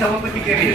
सभापती केले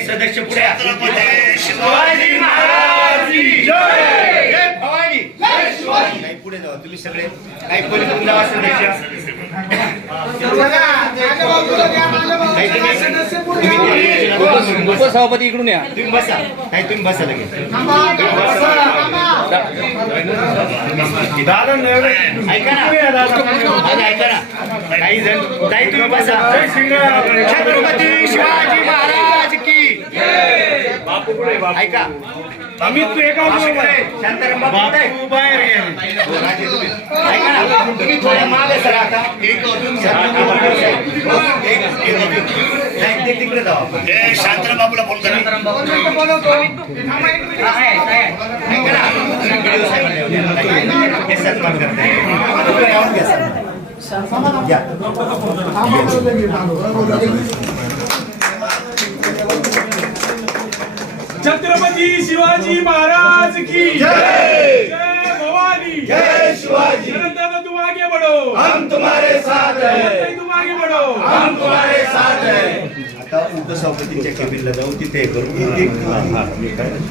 सदस्य पुढे शिवाजी महाराज जय भवानी काही पुढे जावा तुम्ही सगळे काही पलीकडून जावा सदस्य उपसभापती इकडून या तुम्ही बसा काही तुम्ही बसा लगेच ऐका ना ऐका ना काही जण ताई तुम्ही बसा छत्रपती शिवाजी महाराज की ऐका अमित तू एका शांताराम बापू बाहेर ऐका ना तुम्ही थोड्या मागे सर आता तिकडे जावा शांताराम बाबूला फोन करा ऐका ना छत्रपती शिवाजी महाराज की जय भवानी जय शिवाजी दादा तुम आगे बढ़ो हम तुम्हारे साथ हैं तुम आगे बढ़ो हम तुम्हारे साथ हैं आता उपसभापतीच्या केबिनला जाऊ तिथे करू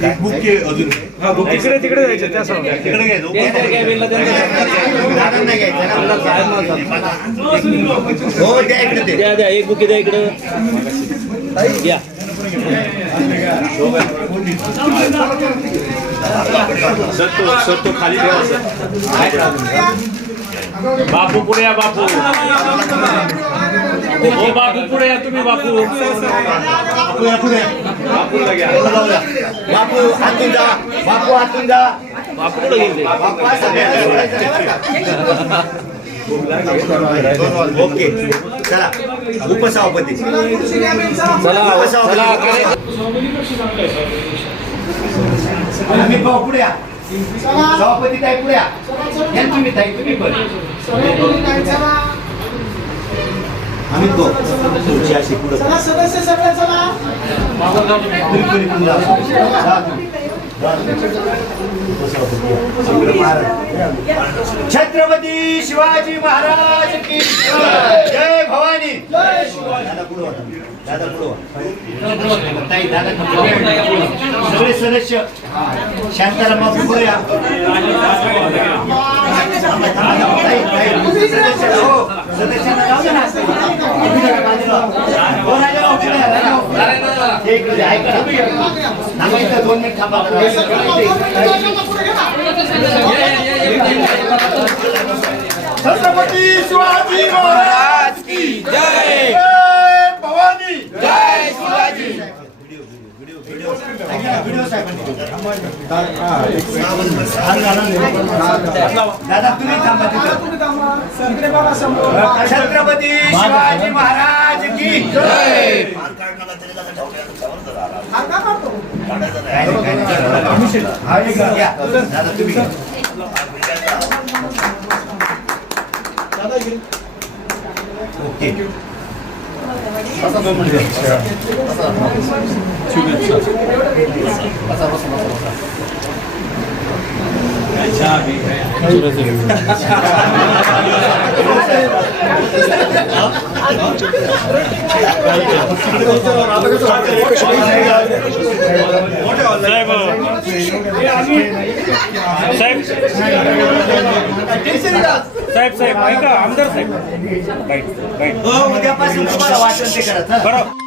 एक बुके अजून हा बुक तिकडे जायचं त्या समोर तिकडे घ्यायचं हो द्या इकडे ते द्या एक बुके द्या इकडे घ्या सरतो खाली बापू पुढे या बापू हो बापू पुढे या तुम्ही बापू बापू हातून जा बापू हातून जा बापू पुढे गेले ओके चला उपसभापती चला आम्ही भाऊ पुढे या सभापती ताई पुढे या तुम्ही ताई तुम्ही पण आम्ही तो तुमची अशी पुढे सदस्य सगळे चला छत्रपती शिवाजी महाराज की जय भवानी दादा सगळे सदस्य शांताराम बापू पुढे या सदस्यांना जाऊ दे ना ऐका 2 मिनिट थांबा छत्रपती शिवाजी महाराज की जय भवानी जय शिवाजी दादा तुम्ही थांबा छत्रपती शिवाजी महाराज की जय दादा तुम्ही ओके साहेब ऐका आमदार साहेब उद्यापासून तुम्हाला वाचन ते करत